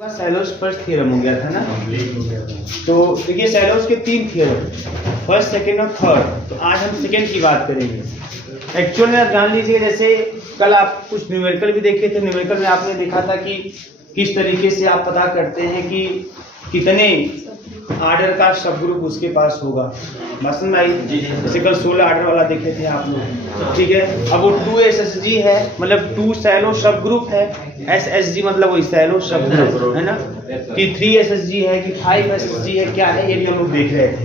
सैलोस first theorem हो गया था ना। तो देखिए सैलोस के 3 थ्योरम, फर्स्ट, सेकंड और थर्ड। तो आज हम सेकंड की बात करेंगे। एक्चुअल में आप जान लीजिए, जैसे कल आप कुछ न्यूमेरिकल भी देखे थे। न्यूमेरिकल में आपने देखा था कि किस तरीके से आप पता करते हैं कि कितने आर्डर का सब ग्रुप उसके पास होगा। बात समझ आई? जैसे कल 16 आर्डर वाला देखे थे आप लोग, ठीक है। अब वो 2 SSG है, मतलब 2 सैलो सब ग्रुप है। SSG मतलब वही सैलो सब ग्रुप है ना, कि 3 SSG है कि 5 SSG है, क्या है ये भी हम लोग देख रहे थे।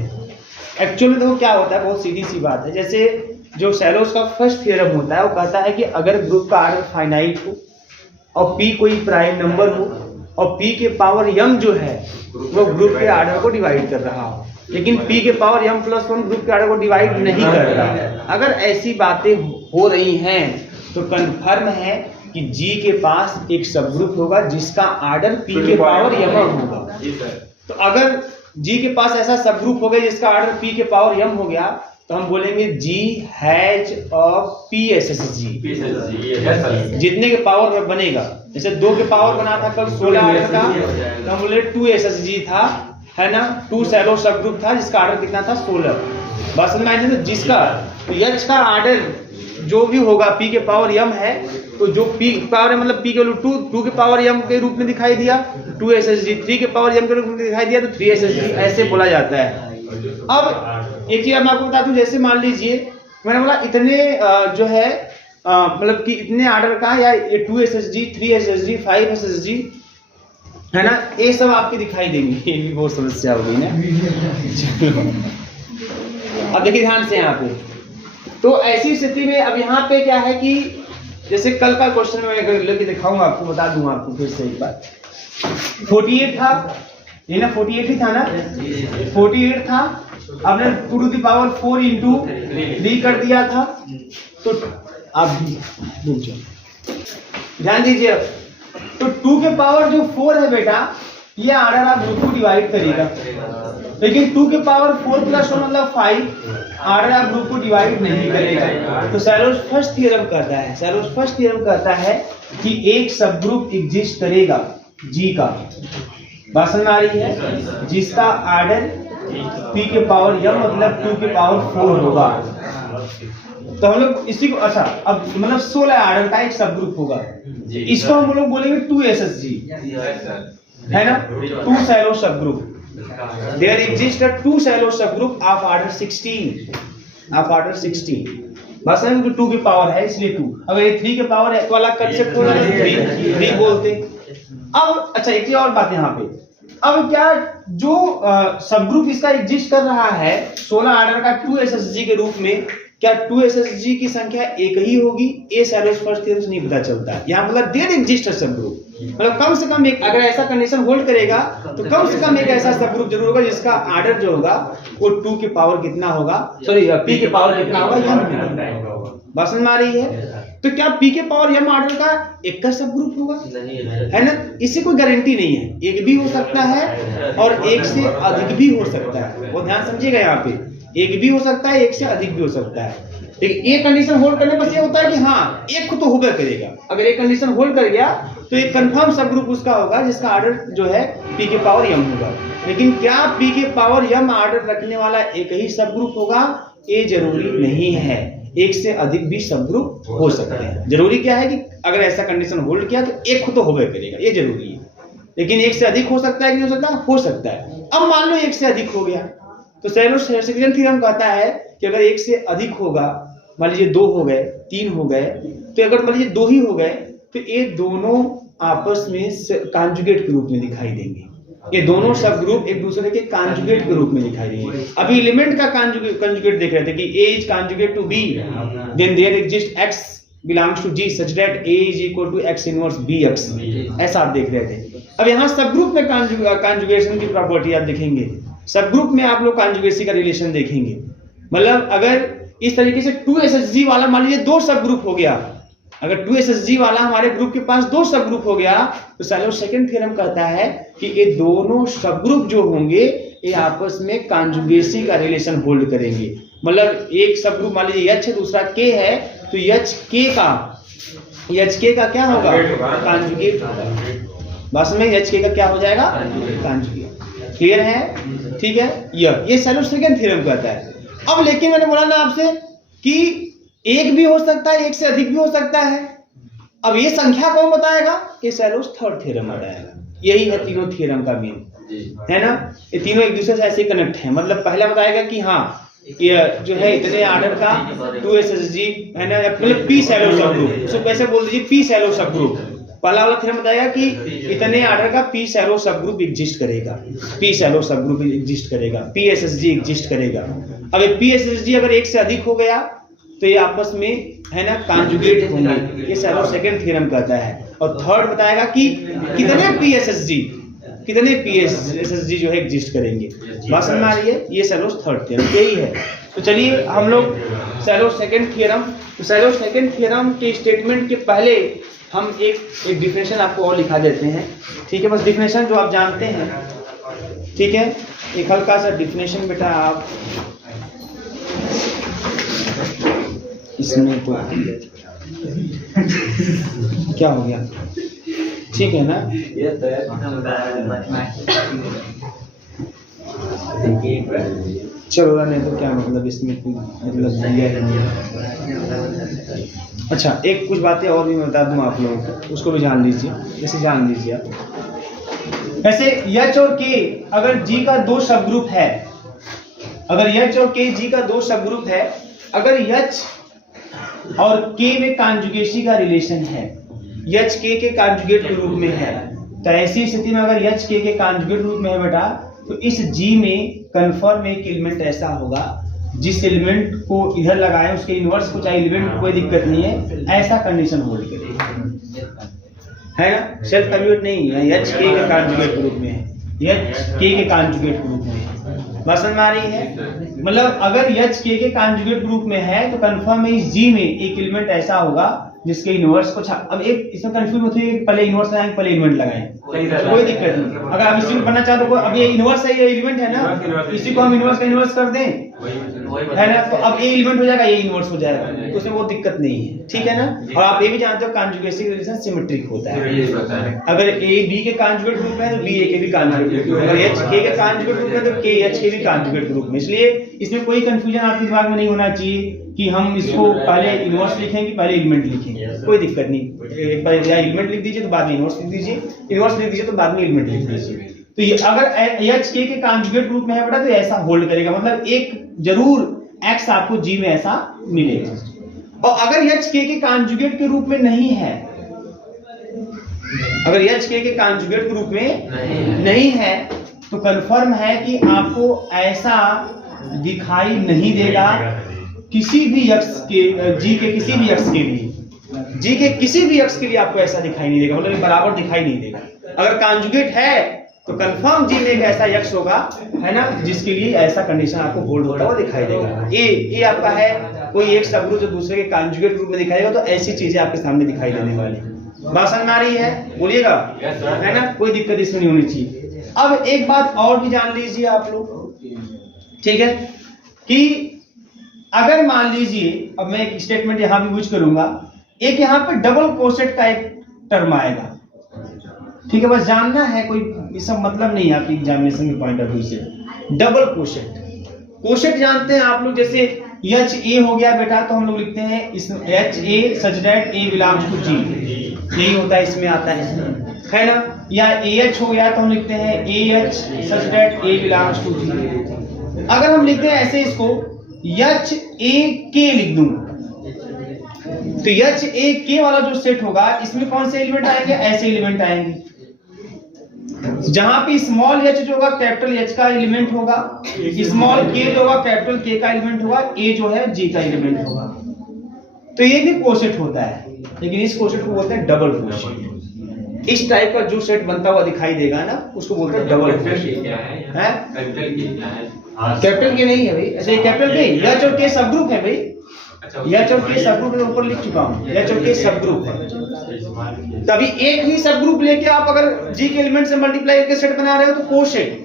एक्चुअल में देखो क्या होता है, बहुत सीधी सी बात है। जैसे जो सैलोस का फर्स्ट थ्योरम होता है वो कहता है कि अगर ग्रुप का आर्डर फाइनाइट हो और P कोई प्राइम नंबर हो और P के पावर m जो है वो ग्रुप के आर्डर को डिवाइड कर रहा हो, लेकिन P के पावर m+1 ग्रुप के आर्डर को डिवाइड नहीं कर रहा है। अगर ऐसी बातें हो रही हैं तो कंफर्म है कि G के पास एक सब ग्रुप होगा जिसका आर्डर P के पावर m होगा। तो अगर G के पास ऐसा सब ग्रुप हो गया जिसका आर्डर P के पावर m हो गया तो हम बोलेंगे G has of P SSG। जितने के पावर बनेगा, जैसे 2 के पावर बना था कल 16 आर्डर का, तो हम बोले 2 SSG था, है ना। 2 सैलो सब ग्रुप था जिसका आर्डर कितना था 16। बस समझ में आई ना। जिसका तो H का आर्डर जो भी होगा P के पावर m है, तो जो P पावर मतलब P के 2 के पावर m के रूप में दिखाई दिया 2 SSG, 3 के पावर m के रूप में दिखाई दिया तो 3 SSG, ऐसे बोला जाता है। अब एक चीज मैं आपको बता दूं, जैसे मान लीजिए मैंने बोला इतने जो है मतलब कि इतने आर्डर का, या ये 2 SSG, 3 SSG, 5 SSG है ना, ये सब आपके दिखाई देंगे। ये भी बहुत समस्या होगी ना। अब देखिए ध्यान से यहाँ पे, तो ऐसी स्थिति में अब यहाँ पे क्या है कि जैसे कल का क्वेश्चन में अगर लेके दिखाऊंगा आपको, बता दूंगा आपको फिर से एक बार। 48 था ये ना, 48 ही था ना, 48 था। आपने 2 to the power 4 into 3 कर दिया था। तो आप ध्यान दीजिए, तो 2 के पावर जो 4 है बेटा, ये आर्डर आप ग्रुप को डिवाइड करेगा, लेकिन 2 के पावर 4 + 1 मतलब 5 आर्डर आप ग्रुप को डिवाइड नहीं करेगा। तो सैलोस फर्स्ट थ्योरम कहता है कि एक सब ग्रुप एग्जिस्ट करेगा G का, बात समझ में आ रही है, जिसका आर्डर P के पावर m मतलब 2 के पावर 4 होगा। तो हम लोग इसी को, अच्छा अब मतलब 16 आर्डर का एक सब ग्रुप होगा, इसको हम लोग बोलेंगे 2 SSG, है ना, 2 सैलो सब ग्रुप। देयर एग्जिस्ट 2 सैलो सब ग्रुप ऑफ आर्डर 16 बस है, 2 की पावर है इसलिए 2। अगर ये 3 के पावर है तो अलग कंसेप्ट होगा, 3 बोलते। अब अच्छा एक और बात यहाँ पे, अब क्या जो सब ग्रुप इसका एग्जिस्ट कर रहा है 16 आर्डर का 2 SSG के रूप में, क्या 2 SSG की संख्या एक ही होगी? ये सैलोस फर्स्ट थ्योरम से नहीं पता चलता है। यहाँ मतलब देयर एग्जिस्ट सब ग्रुप, मतलब कम से कम एक, अगर ऐसा कंडीशन होल्ड करेगा तो कम से कम एक ऐसा सब ग्रुप जरूर होगा जिसका आर्डर जो होगा वो 2 के पावर कितना होगा, सॉरी P के पावर कितना होगा, m। बात समझ में आ रही है? तो क्या P के पावर m आर्डर का एक का सब ग्रुप होगा, है ना। इससे कोई गारंटी नहीं है, एक भी हो सकता है और एक से अधिक भी हो सकता है। वो ध्यान समझिएगा, यहाँ पे एक भी हो सकता है, एक से अधिक भी हो सकता है। लेकिन ये कंडीशन होल्ड करने पर ये होता है कि हाँ एक को तो होगा करेगा। अगर एक कंडीशन होल्ड कर गया तो एक कंफर्म सब ग्रुप उसका होगा जिसका आर्डर जो है P के पावर m होगा। लेकिन क्या P के पावर m आर्डर रखने वाला एक ही सब ग्रुप होगा? ये जरूरी नहीं है, एक से अधिक भी सब ग्रुप हो सकते हैं। जरूरी क्या है कि अगर ऐसा कंडीशन होल्ड किया तो एक को तो होगा करेगा, ये जरूरी है। लेकिन एक से अधिक हो सकता है कि नहीं हो सकता? हो सकता है। अब मान लो एक से अधिक हो गया, तो सैलोस सेकंड थ्योरम कहता है कि अगर एक से अधिक होगा, मान लीजिए 2 हो गए, 3 हो गए, तो अगर मान लीजिए 2 ही हो गए तो ये दोनों आपस में कॉन्जुगेट के रूप में दिखाई देंगे। ये दोनों सब ग्रुप एक दूसरे के कॉन्जुगेट के रूप में दिखाई देंगे। अभी एलिमेंट का कॉन्जुगेट देख रहे थे कि A is conjugate to B, then there exist X belongs to G such that A is equal to X inverse BX, ऐसा आप देख रहे थे। अब यहाँ सब ग्रुप में कॉन्जुगेशन की प्रॉपर्टी आप देखेंगे, सब ग्रुप में आप लोग कॉन्जुगेसी का रिलेशन देखेंगे। मतलब अगर इस तरीके से 2 SSG वाला मान लीजिए 2 सब ग्रुप हो गया, अगर 2 SSG वाला हमारे ग्रुप के पास 2 सब ग्रुप हो गया तो सैलोस सेकंड थ्योरम कहता है कि ये दोनों सब ग्रुप जो होंगे ये आपस में कॉन्जुगेसी का रिलेशन होल्ड करेंगे। मतलब एक सब ग्रुप मान लीजिए H है, दूसरा K है, तो HK का क्या होगा? कॉन्जुगेट होगा। बस में एच के का क्या हो जाएगा, कॉन्जुगेट। क्लियर है, ठीक है। ये सैलो-सेकंड थ्योरम कहता है। अब लेकिन मैंने बोला ना आपसे कि एक भी हो सकता है, एक से अधिक भी हो सकता है। अब ये संख्या कौन बताएगा, कि सैलोस थर्ड थ्योरम बताएगा। यही है तीनों थ्योरम का मेन, है ना। ये तीनों एक दूसरे से ऐसे कनेक्ट है। मतलब पहला बताएगा कि हाँ ये जो है इतने आर्डर का 2SSG है ना, मतलब पी सैलो सब ग्रुप, उसको कैसे बोल दीजिए, पी सैलो सब ग्रुप। पहला वाला थ्योरम बताएगा कि इतने आर्डर का पी सैलो सब ग्रुप एग्जिस्ट करेगा, पी सैलो सब ग्रुप एग्जिस्ट करेगा, PSSG एग्जिस्ट करेगा। अब ये PSSG अगर एक से अधिक हो गया तो ये आपस में है ना कॉन्जुगेट होंगे। ये सैलो सेकंड थ्योरम कहता है। और थर्ड बताएगा कि कितने PSSG जो है एग्जिस्ट करेंगे। बात समझ में आ रही है, ये सैलो थर्ड थ्योरम यही है। तो चलिए हम लोग सैलो सेकंड थ्योरम, तो सैलो सेकंड थ्योरम के स्टेटमेंट के पहले हम एक डिफिनेशन आपको और लिखा देते हैं, ठीक है। बस डिफिनेशन जो आप जानते हैं, ठीक है। एक हल्का सा डिफिनेशन बेटा आप इसमें तो क्या हो गया, ठीक है ना। चलो नहीं तो क्या मतलब इसमें मतलब दिया है। अच्छा एक कुछ बातें और भी मैं बता दूं आप लोगों को, उसको भी जान लीजिए, जैसे जान लीजिए आप। ऐसे H और K अगर G का दो सब ग्रुप है, अगर H और K G का दो सब ग्रुप है, अगर H और K में कॉन्जुगेसी का रिलेशन है, H K के कॉन्जुगेट के रूप में है, तो ऐसी स्थिति में अगर H K के कॉन्जुगेट रूप में है बेटा, तो इस G में कन्फर्म एक एलिमेंट ऐसा होगा जिस एलिमेंट को इधर लगाए उसके इनवर्स को चाहे एलिमेंट को कोई दिक्कत नहीं है, ऐसा कंडीशन होल्ड करेगा, है ना। सेल्फ कन्वर्ट नहीं है, H K के कॉन्जुगेट के रूप में है, H K के कॉन्जुगेट के रूप में है। बात समझ में आ रही है। मतलब अगर H K के कॉन्जुगेट ग्रुप में है तो कंफर्म है इस G में एक एलिमेंट ऐसा होगा जिसके इनवर्स को अब एक इसमें कंफ्यूज होती है कि पहले इनवर्स लगाएं पहले एलिमेंट लगाएं, कोई दिक्कत नहीं। अगर आप इसी को बनना चाहते हो, अब ये इनवर्स है, ये एलिमेंट है ना, इसी को हम इनवर्स का इनवर्स कर दें, है ना, तो अब ये एलिमेंट हो जाएगा, ये इनवर्स हो जाएगा, तो उसमें वो दिक्कत नहीं है, ठीक है ना। और आप ये भी जानते हो कॉन्जुगेसी रिलेशन सिमेट्रिक होता है। अगर A B के कॉन्जुगेट ग्रुप में है तो B A के भी कॉन्जुगेट ग्रुप में, अगर H K के कॉन्जुगेट ग्रुप में तो K H के भी कॉन्जुगेट ग्रुप में। इसलिए इसमें कोई कंफ्यूजन आपके दिमाग में नहीं होना चाहिए कि हम इसको पहले इनवर्स लिखेंगे पहले एलिमेंट लिखेंगे, कोई दिक्कत नहीं। एक बार या एलिमेंट लिख दीजिए तो बाद में इनवर्स लिख दीजिए, इनवर्स लिख दीजिए तो बाद में एलिमेंट लिख दीजिए। तो ये अगर H K के कॉन्जुगेट ग्रुप में है बेटा तो ऐसा होल्ड करेगा, मतलब एक जरूर X आपको G में ऐसा मिलेगा। और अगर H K के कॉन्जुगेट के रूप में नहीं है, अगर H K के कॉन्जुगेट के रूप में नहीं है तो कंफर्म है कि आपको ऐसा दिखाई नहीं देगा किसी भी x के G के किसी भी x के लिए, G के किसी भी x के लिए आपको ऐसा दिखाई नहीं देगा, मतलब बराबर दिखाई नहीं देगा। अगर कॉन्जुगेट है तो कंफर्म G में एक ऐसा x होगा, है ना, जिसके लिए ऐसा कंडीशन आपको होल्ड होता हुआ दिखाई देगा। ये आपका है कोई एक सबग्रुप जो दूसरे के कॉन्जुगेट ग्रुप में दिखाई देगा, तो ऐसी चीजें आपके सामने दिखाई देने वाली। बात समझ में आ रही है, बोलिएगा, है ना, कोई दिक्कत इसमें नहीं होनी चाहिए। अब एक बात और भी जान लीजिए आप लोग, ठीक है, कि अगर मान लीजिए, अब मैं एक स्टेटमेंट यहां भी यूज करूंगा, एक यहां पे डबल कोसेट का एक टर्म आएगा, ठीक है, बस जानना है, कोई इसका मतलब नहीं है आपकी एग्जामिनेशन के पॉइंट ऑफ व्यू से। डबल कोसेट, कोसेट जानते हैं आप लोग, जैसे H A हो गया बेटा तो हम लोग लिखते हैं इसमें H A such that A belongs to G, यही होता है, इसमें आता है ना। या AH हो गया तो हम लिखते हैं AH such that A belongs to G। अगर हम लिखते हैं ऐसे इसको H A K लिख दूं तो H A K वाला जो सेट होगा इसमें कौन से एलिमेंट आएंगे, ऐसे एलिमेंट आएंगे जहां पे स्मॉल h जो होगा कैपिटल H का एलिमेंट होगा, स्मॉल k जो होगा कैपिटल K का एलिमेंट होगा, A जो है G का एलिमेंट होगा। तो ये भी कोसेट होता है, लेकिन इस कोसेट को बोलते हैं डबल कोसेट। इस टाइप का जो सेट बनता हुआ दिखाई देगा ना उसको बोलते हैं डबल कोसेट। है कैपिटल K नहीं है भाई, ऐसे कैपिटल K H और K सब ग्रुप है भाई, H और K सब ग्रुप के ऊपर लिख चुका हूं, H और K सब ग्रुप है। तभी एक ही सब ग्रुप लेके आप अगर G के एलिमेंट से मल्टीप्लाई करके सेट बना रहे हो तो कोसेट।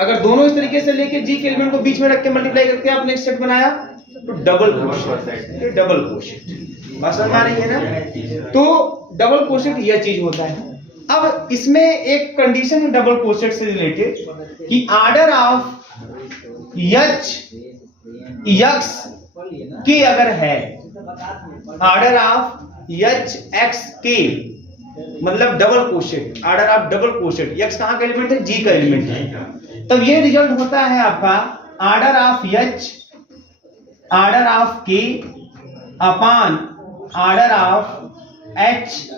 अगर दोनों इस तरीके से लेके G के एलिमेंट को बीच में रख के मल्टीप्लाई करके आपने एक सेट बनाया तो डबल कोसेट, डबल कोसेट। बात समझ आ रही है ना। तो डबल कोसेट यह चीज होता है, अब इसमें एक कंडीशन है डबल कोशेट से रिलेटेड कि ऑर्डर ऑफ एच एक्स के अगर है, order of H x K मतलब double coset, order of double coset, x कहां का एलिमेंट है, जी का एलिमेंट है, तब ये रिजल्ट होता है आपका order of H order of K upon order of H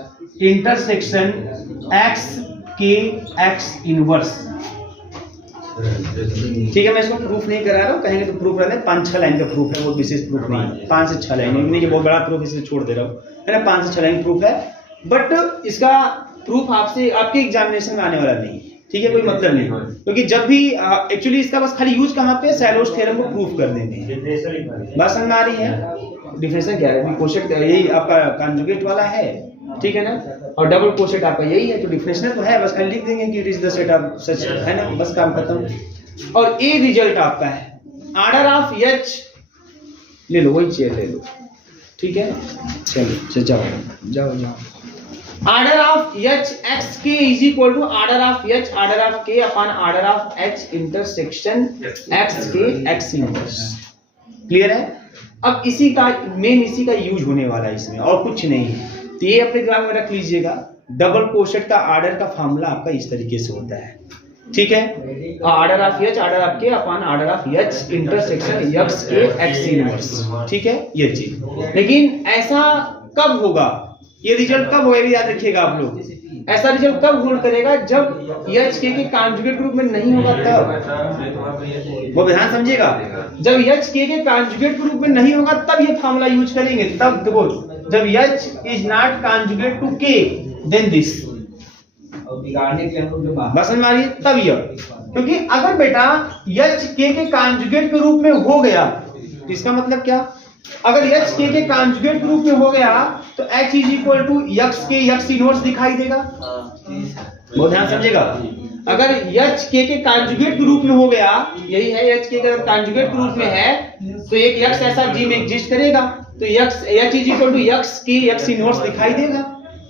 intersection x K x inverse. ठीक है, मैं इसको प्रूफ नहीं करा रहा हूं, कहेंगे तो प्रूफ रहते 5-6 लाइन का प्रूफ है, वो विशेष प्रूफ नहीं है, 5 से 6 लाइन नहीं, बहुत बड़ा प्रूफ इसलिए छोड़ दे रहा हूं, है ना, 5 से 6 लाइन प्रूफ है, बट इसका प्रूफ आपसे आपके एग्जामिनेशन में आने वाला नहीं है, ठीक है, कोई मतलब नहीं, क्योंकि जब भी एक्चुअली इसका बस खाली यूज कहां पे, सैलोस थ्योरम को प्रूफ करने में, बस समझ आ रही है। डिफरेंशियल क्या है, कोशेट यही आपका कॉन्जुगेट वाला है, ठीक है ना, और डबल कोशेट आपका यही है, तो डिफरेंशियल तो है, बस खाली लिख देंगे कि it is the set of such, है ना, बस काम खत्म। और ए रिजल्ट आपका है ऑर्डर ऑफ एच, ले लो वही चेयर ले लो, ठीक है, चलो जाओ जाओ जाओ, order of H x K is equal to order of H order of K upon order of H intersection x K x inverse. Clear है? अब इसी का मेन इसी का यूज होने वाला है इसमें, और कुछ नहीं है, तो ये अपने दिमाग में रख लीजिएगा। डबल कोशेट का ऑर्डर का फार्मूला आपका इस तरीके से होता है, ठीक है, order of H order of K upon order of H intersection x K x inverse, ठीक है, ये चीज। लेकिन ऐसा कब होगा, ये रिजल्ट कब होगा, याद रखिएगा आप लोग, ऐसा रिजल्ट कब होल्ड करेगा, जब एच के कॉन्जुगेट ग्रुप में नहीं होगा तब, वो ध्यान समझिएगा, जब एच के कॉन्जुगेट ग्रुप में नहीं होगा तब ये फार्मूला यूज करेंगे, तब देखो, जब H is not conjugate to K then this, बस समझ मारिए, तब यह, क्योंकि अगर बेटा एच के कॉन्जुगेट के रूप में हो गया, इसका मतलब क्या, अगर एच के कॉन्जुगेट के रूप में हो गया तो H is equal to x K x inverse दिखाई देगा, बहुत ध्यान समझिएगा। अगर एच के कॉन्जुगेट के रूप में हो गया, यही है, एच के कॉन्जुगेट के रूप में है तो एक एक्स ऐसा जी में एग्जिस्ट करेगा, तो x H is equal to x K x inverse दिखाई देगा,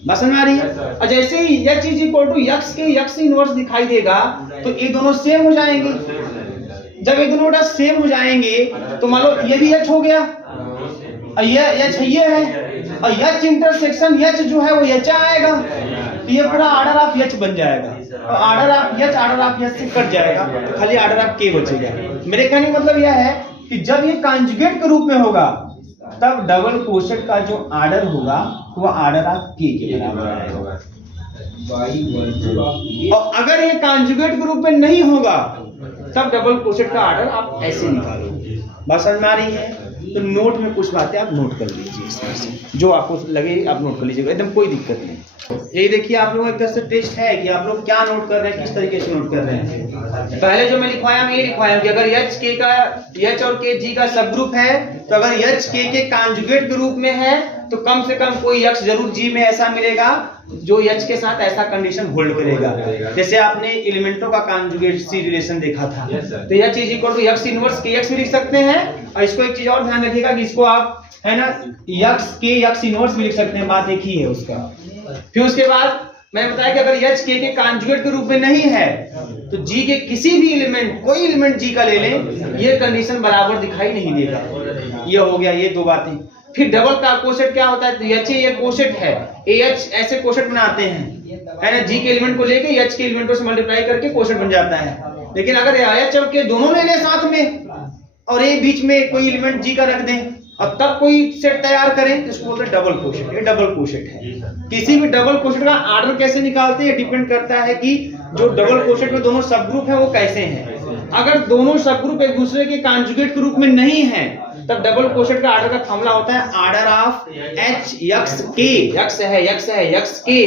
बस समझ आ रही है। और जैसे ही H is equal to x K x inverse दिखाई देगा तो ये दोनों सेम हो जाएंगे, जब ये दोनों सेम हो जाएंगे तो मान लो ये भी एच हो गया और ये एच ये है, और एच इंटरसेक्शन एच जो है वो एच आएगा, तो ये पूरा ऑर्डर ऑफ एच बन जाएगा, और ऑर्डर ऑफ एच से कट जाएगा, तो खाली ऑर्डर ऑफ के बचेगा। मेरे कहने का मतलब यह है कि जब ये कॉन्जुगेट के रूप में होगा तब डबल कोशेट का जो ऑर्डर होगा वो ऑर्डर ऑफ के बराबर आएगा, और अगर ये कॉन्जुगेट के रूप में नहीं होगा तब डबल कोशेट का ऑर्डर आप ऐसे निकालोगे, बस समझ में आ रही है। तो नोट में कुछ बातें आप नोट कर लीजिए, इस तरह से जो आपको लगे आप नोट कर लीजिएगा, एकदम कोई दिक्कत नहीं। ये देखिए आप लोगों एक तरह से टेस्ट है कि आप लोग क्या नोट कर रहे हैं, किस तरीके से नोट कर रहे हैं। पहले जो मैं लिखवाया मैं ये लिखवाया कि अगर एच के का एच और के जी का सब ग्रुप है, तो अगर एच के कॉन्जुगेट के रूप में है तो कम से कम कोई एक्स जरूर जी में ऐसा मिलेगा जो एच के साथ ऐसा कंडीशन होल्ड करेगा। जैसे आपने एलिमेंटों का कॉन्जुगेट सी रिलेशन देखा था, तो H is equal to X inverse K X भी लिख सकते हैं, और इसको एक चीज और ध्यान रखिएगा कि इसको आप, है ना, एक्स के एक्स इनवर्स भी लिख सकते हैं, बात एक ही है उसका। फिर उसके बाद मैंने बताया कि अगर एच के कॉन्जुगेट के रूप में नहीं है तो जी के किसी भी एलिमेंट, कोई एलिमेंट जी का ले लें, ये कंडीशन बराबर दिखाई नहीं देगा। ये हो गया, ये दो बातें। फिर डबल का कोशेट क्या होता है, तो एच ये कोशेट है, एच ऐसे कोशेट बनाते हैं, है ना, जी के एलिमेंट को लेके एच के एलिमेंटों से मल्टीप्लाई करके कोशेट बन जाता है। लेकिन अगर एच और के दोनों ले लें साथ में और एक बीच में कोई एलिमेंट जी का रख दें और तब कोई सेट तैयार करें तो इसको बोलते हैं डबल कोशेट। ये डबल कोशेट है। किसी भी डबल कोशेट का ऑर्डर कैसे निकालते हैं डिपेंड करता है कि जो डबल कोशेट में दोनों सब ग्रुप है वो कैसे हैं। अगर दोनों सब ग्रुप एक दूसरे के कॉन्जुगेट के रूप में नहीं है तब डबल कोशेट का ऑर्डर का फॉर्मूला होता है order of H x K, x है x K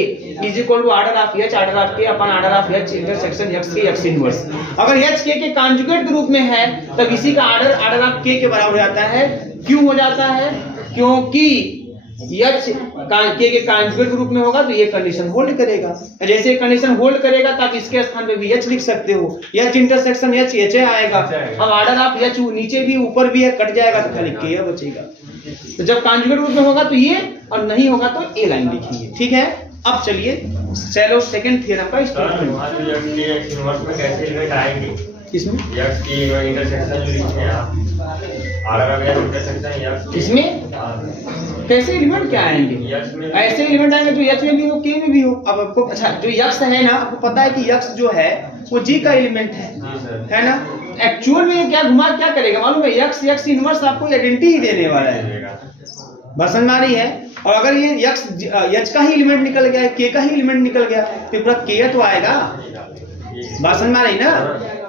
is equal to order of H order of K upon order of H intersection x K x inverse. अगर एच के कॉन्जुगेट के रूप में है तब इसी का ऑर्डर ऑर्डर ऑफ के बराबर हो जाता है। क्यों हो जाता है? क्योंकि एच के कॉन्जुगेट के रूप में होगा तो ये कंडीशन होल्ड करेगा। जैसे कंडीशन होल्ड करेगा तो आप इसके स्थान पे भी एच लिख सकते हो, एच इंटरसेक्शन एच एच आएगा। अब ऑर्डर ऑफ एच नीचे भी ऊपर भी है, कट जाएगा तो खाली के बचेगा। तो जब कॉन्जुगेट रूप में होगा तो ये, और नहीं होगा तो ए लाइन लिखिए, ठीक है। अब चलिए चलो सेकंड थ्योरम का स्टेटमेंट। वहाँ जो x के x इनवर्स में कैसे एलिमेंट आएंगे? इसमें x की इंटरसेक्शन जो लिखे हैं आप, इंटरसेक्शन x इसमें कैसे एलिमेंट क्या आएंगे? x में ऐसे एलिमेंट आएंगे जो h में भी हो, k में भी हो। अब आपको अच्छा जो x है ना, आपको पता है कि x जो है वो g का एलिमेंट है ना? एक्चुअल में क्या घुमा क्या करेगा मालूम है? x इनवर्स आपको आइडेंटिटी ही देने वाला है। बात समझ में आ रही है? और अगर ये h का ही एलिमेंट निकल गया है, k का ही एलिमेंट निकल गया तो पूरा k तो आएगा। बात समझ में आ रही ना?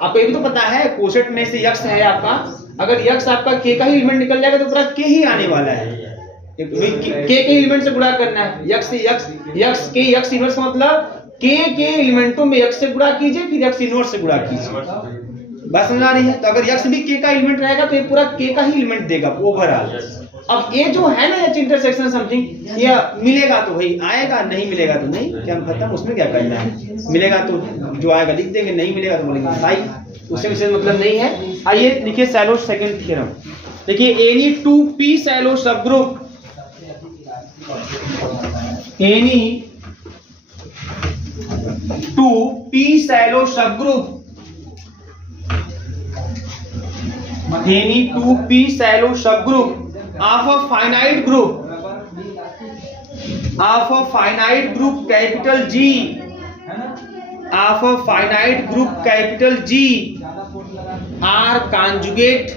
आपको ये भी तो पता है कोसेट में से x है आपका, अगर x आपका k का ही एलिमेंट निकल जाएगा तो पूरा k ही आने वाला है। k के एलिमेंट से गुणा करना है, x के x इनवर्स का मतलब k के एलिमेंटों में x से गुणा कीजिए, फिर x इनवर्स से गुणा कीजिए। बात समझ आ रही है? तो अगर x भी k का एलिमेंट रहेगा तो ये पूरा k का ही एलिमेंट देगा ओवरऑल। अब ये जो है ना h इंटरसेक्शन समथिंग, ये मिलेगा तो वही आएगा, नहीं मिलेगा तो नहीं, क्या हम खत्म, उसमें क्या करना है। मिलेगा तो जो आएगा लिख देंगे, नहीं मिलेगा तो बोलेंगे भाई, उससे विशेष मतलब नहीं है। आइए लिखिए शैलो सेकंड थ्योरम। देखिए any 2p shallow subgroup, any 2p shallow subgroup, any 2p shallow subgroup of a finite group capital G, of a finite group capital G are conjugate